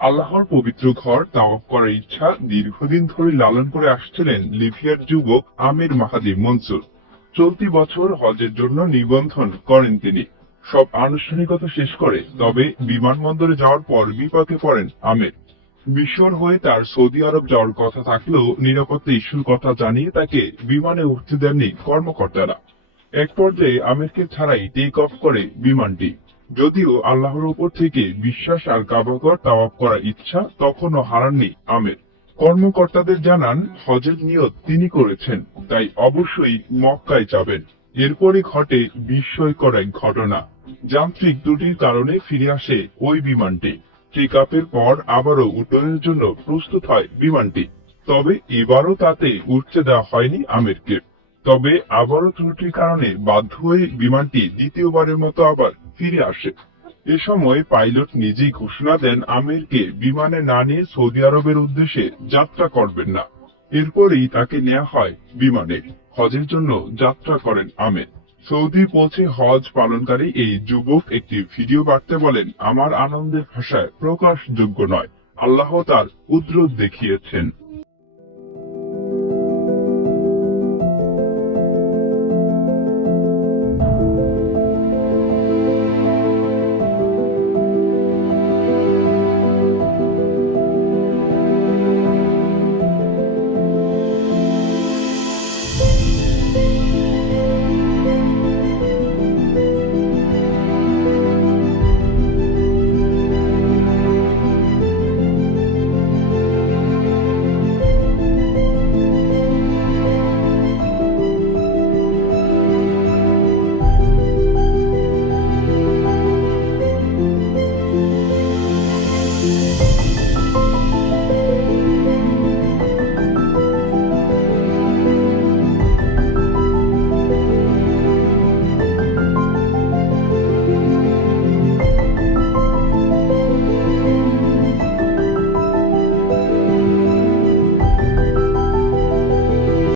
আল্লাহর পবিত্র ঘর তাওয়াফ করার ইচ্ছা দীর্ঘদিন ধরে লালন করে আসছিলেন লিবিয়ার যুবক আমির মাহাদি মনসুর। চলতি বছর হজের জন্য নিবন্ধন করেন তিনি। সব আনুষ্ঠানিকতা শেষ করে তবে বিমানবন্দরে যাওয়ার পর বিপাকে পড়েন আমির। বিস্ময় হয়ে তার সৌদি আরব যাওয়ার কথা থাকলেও নিরাপত্তা ইস্যুর কথা জানিয়ে তাকে বিমানে উঠতে দেননি কর্মকর্তারা। এক পর্যায়ে আমিরকে ছাড়াই টেক অফ করে বিমানটি। যদিও আল্লাহর উপর থেকে বিশ্বাস আর কাবাঘর তাওয়াফ করার ইচ্ছা তখনও হারাননি আমির। কর্মকর্তাদের জানান হজের নিয়ত তিনি করেছেন, তাই অবশ্যই মক্কায় যাবেন। এরপরই ঘটে বিস্ময়কর এক ঘটনা। যান্ত্রিক ত্রুটির কারণে ফিরে আসে ওই বিমানটি। টেক আপের পর আবারও উড্ডয়নের জন্য প্রস্তুত হয় বিমানটি। তবে এবারও তাতে উঠতে দেওয়া হয়নি আমিরকে। তবে আবারও ত্রুটির কারণে বাধ্য হয়ে বিমানটি দ্বিতীয়বারের মতো আবার ফিরে আসে। এ সময় পাইলট নিজেই ঘোষণা দেন আমিরকে বিমানে না নিয়ে সৌদি আরবের উদ্দেশ্যে যাত্রা করবেন না। এরপরেই তাকে নেওয়া হয় বিমানে। হজের জন্য যাত্রা করেন আমির। সৌদি পৌঁছে হজ পালনকারী এই যুবক একটি ভিডিও বার্তা বলেন, আমার আনন্দের ভাষায় প্রকাশযোগ্য নয়। আল্লাহ তার কুদরত দেখিয়েছেন।